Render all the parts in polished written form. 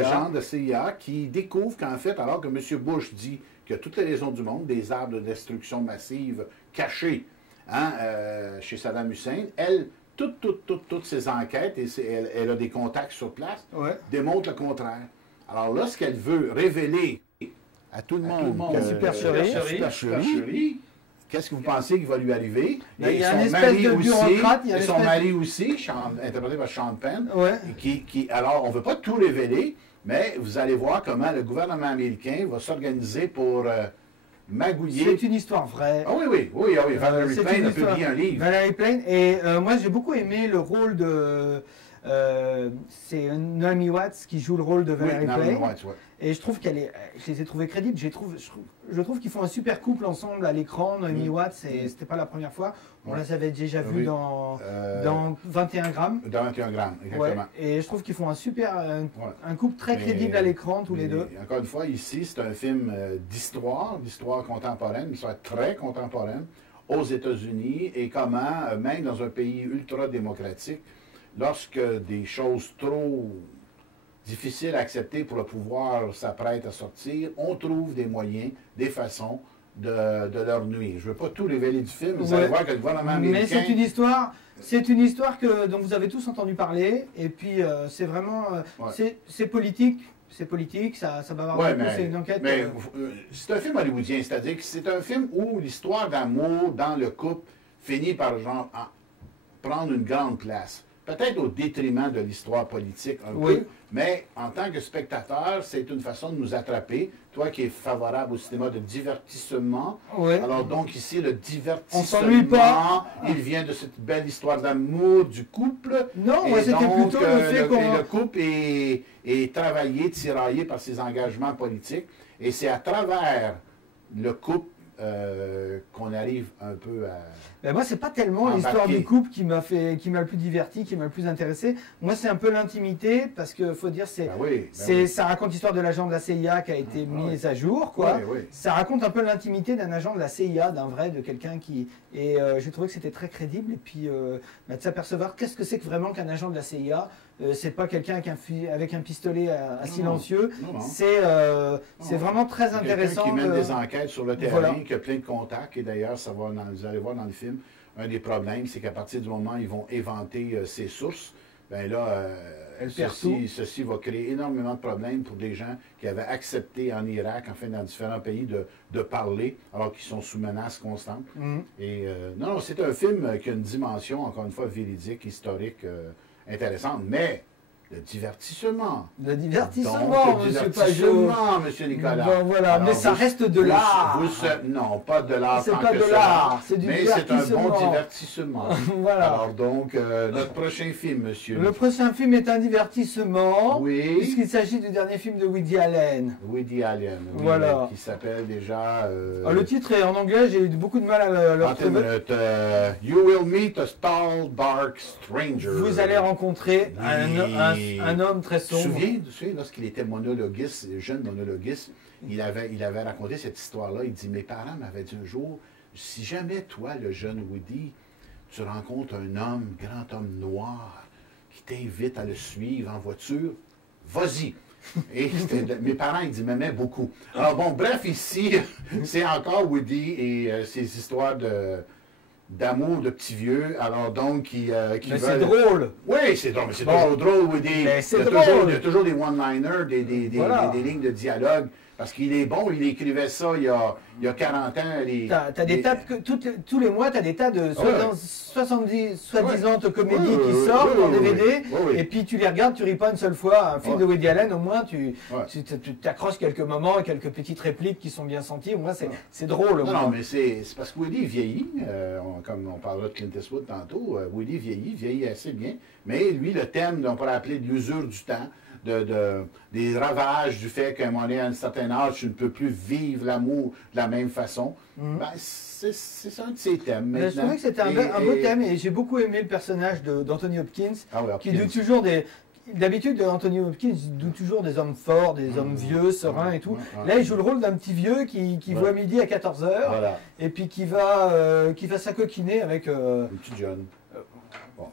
Agent de CIA qui découvre qu'en fait, alors que M. Bush dit qu'il y a toutes les raisons du monde, des armes de destruction massive cachées chez Saddam Hussein, elle, toutes ces enquêtes, et elle a des contacts sur place, démontrent le contraire. Alors là, ce qu'elle veut révéler à tout le monde, la supercherie, qu'est-ce que vous pensez qu'il va lui arriver? Il y a une espèce de bureaucrate. Et son mari aussi, interprété par Sean Penn. Alors, on ne veut pas tout révéler, mais vous allez voir comment le gouvernement américain va s'organiser pour magouiller. C'est une histoire vraie. Ah oui. Valerie Plame a publié un livre. Valerie Plame. Et moi, j'ai beaucoup aimé le rôle de... c'est Naomi Watts qui joue le rôle de Valerie Plame. Et je trouve je les ai trouvés crédibles. Je trouve qu'ils font un super couple ensemble à l'écran. Naomi Watts, c'était pas la première fois. On les avait déjà vus dans 21 grammes. Dans 21 grammes, exactement. Et je trouve qu'ils font un couple très crédible à l'écran, tous les deux. Encore une fois, ici, c'est un film d'histoire contemporaine, l'histoire très contemporaine aux États-Unis et comment, même dans un pays ultra-démocratique, lorsque des choses trop difficiles à accepter pour le pouvoir s'apprêtent à sortir, on trouve des moyens, des façons de leur nuire. Je ne veux pas tout révéler du film, vous allez voir que le gouvernement américain... Mais c'est une histoire dont vous avez tous entendu parler, et puis c'est vraiment... c'est politique. C'est politique, ça va avoir c'est une enquête. Mais c'est un film hollywoodien, c'est-à-dire que c'est un film où l'histoire d'amour dans le couple finit par prendre une grande place. Peut-être au détriment de l'histoire politique un peu, mais en tant que spectateur, c'est une façon de nous attraper. Toi qui es favorable au cinéma de divertissement, alors donc ici, le divertissement, on s'ennuie pas. Il vient de cette belle histoire d'amour du couple. Non, moi c'était plutôt le fait qu'on... Le couple est travaillé, tiraillé par ses engagements politiques, et c'est à travers le couple qu'on arrive un peu à... Ben moi, c'est pas tellement l'histoire du couple qui m'a le plus diverti, qui m'a le plus intéressé. Moi, c'est un peu l'intimité, parce que faut dire, ça raconte l'histoire de l'agent de la CIA qui a été mise à jour, quoi. Ça raconte un peu l'intimité d'un agent de la CIA, de quelqu'un qui... Et j'ai trouvé que c'était très crédible, et puis de s'apercevoir qu'est-ce que c'est que vraiment qu'un agent de la CIA. C'est pas quelqu'un avec un pistolet à silencieux. C'est vraiment très intéressant. Quelqu'un qui mène des enquêtes sur le terrain, qui a plein de contacts, et d'ailleurs, vous allez voir dans le film, un des problèmes, c'est qu'à partir du moment où ils vont éventer ses sources, ben là, ceci va créer énormément de problèmes pour des gens qui avaient accepté en Irak, enfin dans différents pays, de parler, alors qu'ils sont sous menace constante. Et non, c'est un film qui a une dimension, encore une fois, véridique, historique, intéressante, mais le divertissement. Le divertissement, monsieur Nicolas. Bon, voilà, alors, mais ça reste de l'art. Non, pas de l'art. C'est pas de l'art, c'est du divertissement. Mais c'est un bon divertissement. Voilà. Alors donc, notre prochain film, monsieur. Le prochain film est un divertissement. Oui. Puisqu'il s'agit du dernier film de Woody Allen. Woody Allen, oui, voilà. Qui s'appelle déjà... le titre est en anglais, j'ai eu beaucoup de mal à le retrouver. You will meet a tall, dark stranger. Vous allez rencontrer un homme très sombre. Tu te souviens, lorsqu'il était monologuiste, jeune monologuiste, il avait raconté cette histoire-là. Il dit, mes parents m'avaient dit un jour, si jamais toi, le jeune Woody, tu rencontres un homme, grand homme noir, qui t'invite à le suivre en voiture, vas-y. Et mes parents, ils m'aimaient beaucoup. Alors bon, bref, ici, c'est encore Woody et ses histoires d'amour de petits vieux, alors donc qui mais c'est drôle. Oui, c'est drôle, mais c'est toujours drôle, Woody. Il y a toujours des one-liners, des lignes de dialogue, parce qu'il est bon, il écrivait ça il y a 40 ans. Tous les mois, tu as des tas de 70 soi-disant comédies qui sortent en DVD, et puis tu les regardes, tu ris pas une seule fois. Un film de Woody Allen, au moins, tu t'accroches quelques moments et quelques petites répliques qui sont bien senties. Au moins, c'est drôle. Non, mais c'est parce que Woody vieillit, comme on parlera de Clint Eastwood tantôt, Woody vieillit assez bien, mais lui, le thème, on pourrait appeler de l'usure du temps, des ravages du fait qu'à un moment donné, à un certain âge, tu ne peux plus vivre l'amour de la même façon. Ben, c'est un de ces thèmes. Je trouvais que c'était un beau thème, et j'ai beaucoup aimé le personnage d'Anthony Hopkins, qui doute toujours des... D'habitude, Anthony Hopkins doute toujours des hommes forts, des hommes vieux, sereins et tout. Là, il joue le rôle d'un petit vieux qui voit midi à 14 h, et puis qui va s'acoquiner avec... une petite jeune.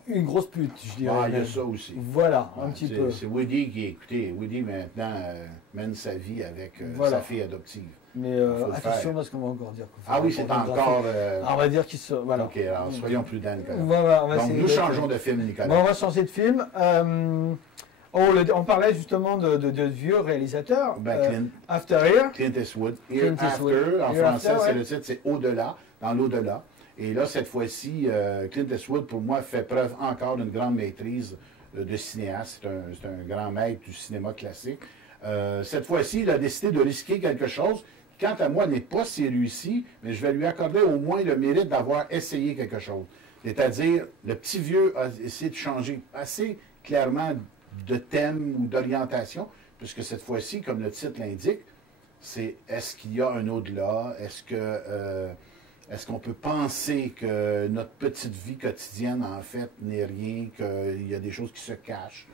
une grosse pute, je dirais. Ah, il y a ça aussi. Voilà, un petit peu. C'est Woody qui, écoutez, Woody maintenant mène sa vie avec sa fille adoptive. Mais attention parce qu'on va encore dire. Ah oui, c'est encore... on va dire qu'il se... Voilà. OK, alors soyons prudents, Nicolas. Voilà, donc, nous changeons de film, Nicolas. Bon, on va changer de film. On parlait justement de vieux réalisateurs. After Here. Clint Eastwood. After, en français, c'est le titre, c'est Au-delà, dans l'au-delà. Et là, cette fois-ci, Clint Eastwood, pour moi, fait preuve encore d'une grande maîtrise de cinéaste. C'est un grand maître du cinéma classique. Cette fois-ci, il a décidé de risquer quelque chose qui, quant à moi, n'est pas si réussi, mais je vais lui accorder au moins le mérite d'avoir essayé quelque chose. C'est-à-dire, le petit vieux a essayé de changer assez clairement de thème ou d'orientation, puisque cette fois-ci, comme le titre l'indique, c'est est-ce qu'il y a un au-delà? Est-ce qu'on peut penser que notre petite vie quotidienne, en fait, n'est rien, qu'il y a des choses qui se cachent?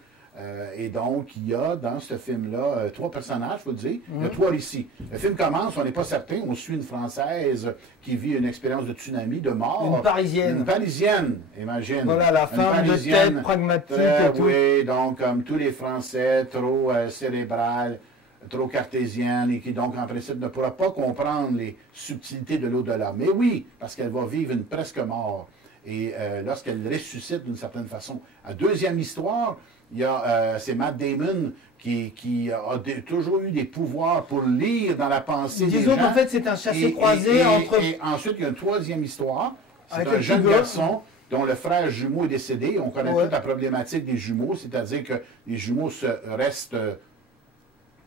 Et donc, il y a dans ce film-là 3 personnages, il faut le dire. Il y a 3 récits. Le film commence, on n'est pas certain. On suit une Française qui vit une expérience de tsunami, de mort. Une Parisienne. Une Parisienne, imagine. Voilà, la femme de tête, pragmatique et tout. Oui, donc comme tous les Français, trop cérébrales, trop cartésienne et qui donc en principe ne pourra pas comprendre les subtilités de l'au-delà. Mais oui, parce qu'elle va vivre une presque mort. Et lorsqu'elle ressuscite d'une certaine façon. La deuxième histoire, c'est Matt Damon qui a toujours eu des pouvoirs pour lire dans la pensée des gens. Disons qu'en fait c'est un chassé-croisé entre... Et ensuite, il y a une troisième histoire. C'est un jeune garçon dont le frère jumeau est décédé. On connaît toute la problématique des jumeaux, c'est-à-dire que les jumeaux restent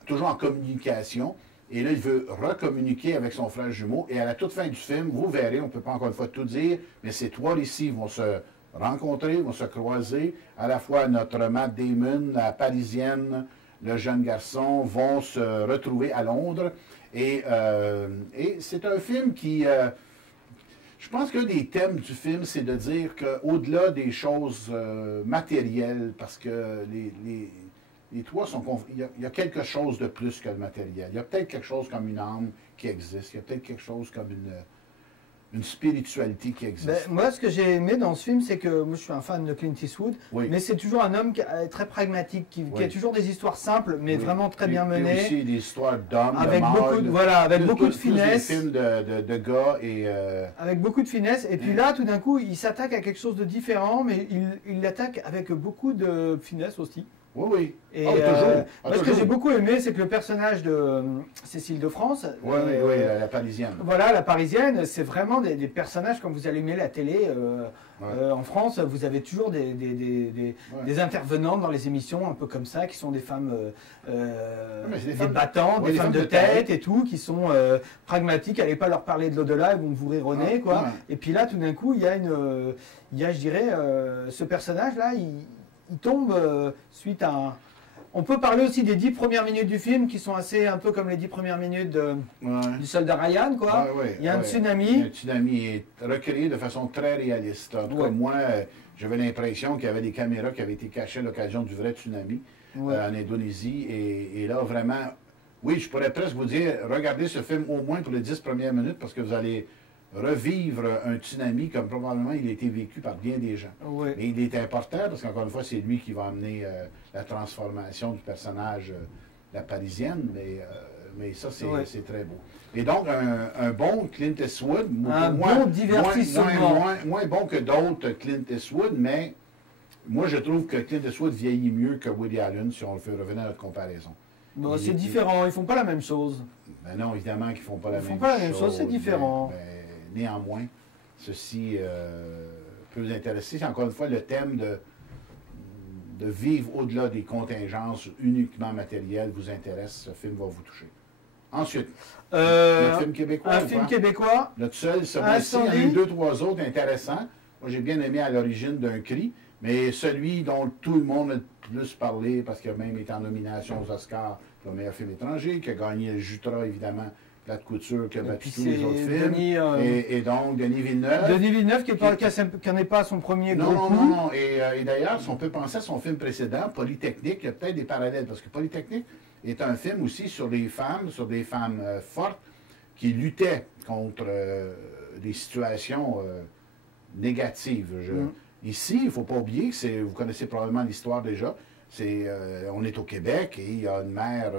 toujours en communication. Et là, il veut recommuniquer avec son frère jumeau. Et à la toute fin du film, vous verrez, on ne peut pas encore une fois tout dire, mais ces 3 récits vont se rencontrer, vont se croiser. À la fois notre Matt Damon, la Parisienne, le jeune garçon vont se retrouver à Londres. Et c'est un film qui... je pense qu'un des thèmes du film, c'est de dire qu'au-delà des choses matérielles, parce que les 3 sont... Il y a quelque chose de plus que le matériel. Il y a peut-être quelque chose comme une âme qui existe. Il y a peut-être quelque chose comme une spiritualité qui existe. Ben, moi, ce que j'ai aimé dans ce film, c'est que moi, je suis un fan de Clint Eastwood, mais c'est toujours un homme très pragmatique, qui a toujours des histoires simples, mais vraiment très bien menées. Et aussi des histoires d'hommes, avec beaucoup de finesse. Des films de gars et... Avec beaucoup de finesse. Et puis là, tout d'un coup, il s'attaque à quelque chose de différent, mais il l'attaque avec beaucoup de finesse aussi. Oui, oui. Et moi, ce que j'ai beaucoup aimé, c'est que le personnage de Cécile de France... Oui, la Parisienne. Voilà, la Parisienne, c'est vraiment des personnages, quand vous allumez la télé, en France, vous avez toujours des intervenantes dans les émissions, un peu comme ça, qui sont des femmes, des battantes, des femmes de tête et tout, qui sont pragmatiques, n'allez pas leur parler de l'au-delà, ils vont vous rironner, quoi. Ouais. Et puis là, tout d'un coup, il y a, je dirais, ce personnage-là, il tombe suite à... On peut parler aussi des 10 premières minutes du film qui sont un peu comme les 10 premières minutes du soldat Ryan, quoi. Il y a un tsunami. Le tsunami est recréé de façon très réaliste. En tout cas, moi, j'avais l'impression qu'il y avait des caméras qui avaient été cachées à l'occasion du vrai tsunami en Indonésie. Et là, vraiment, oui, je pourrais presque vous dire, regardez ce film au moins pour les 10 premières minutes parce que vous allez revivre un tsunami comme probablement il a été vécu par bien des gens. Mais il est important parce qu'encore une fois, c'est lui qui va amener la transformation du personnage, la Parisienne, mais ça, c'est très beau. Et donc, un bon Clint Eastwood, bon divertissement. Moins bon que d'autres Clint Eastwood, mais moi, je trouve que Clint Eastwood vieillit mieux que Woody Allen, si on fait revenir à notre comparaison. Bon, c'est différent, ils ne font pas la même chose. Ben non, évidemment qu'ils ne font pas la même chose. Ils ne font pas la même chose, c'est différent. Néanmoins, ceci peut vous intéresser. C'est encore une fois le thème de vivre au-delà des contingences uniquement matérielles vous intéresse. Ce film va vous toucher. Ensuite, notre film québécois. Un film québécois. Notre seul, celui-ci, il y en a eu 2-3 autres intéressants. Moi, j'ai bien aimé À l'origine d'un cri, mais celui dont tout le monde a le plus parlé, parce qu'il a même été en nomination aux Oscars pour le meilleur film étranger, qui a gagné le Jutra, évidemment, Plate Couture qui a battu tous les autres films. Et donc, Denis Villeneuve. Denis Villeneuve qui n'en est pas son premier gros coup. Non. Et d'ailleurs, si on peut penser à son film précédent, Polytechnique, il y a peut-être des parallèles, parce que Polytechnique est un film aussi sur des femmes fortes qui luttaient contre des situations négatives. Ici, il ne faut pas oublier que vous connaissez probablement l'histoire déjà, on est au Québec et il y a une mer